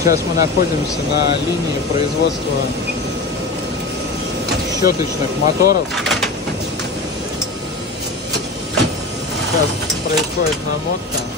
Сейчас мы находимся на линии производства щеточных моторов. Сейчас происходит намотка.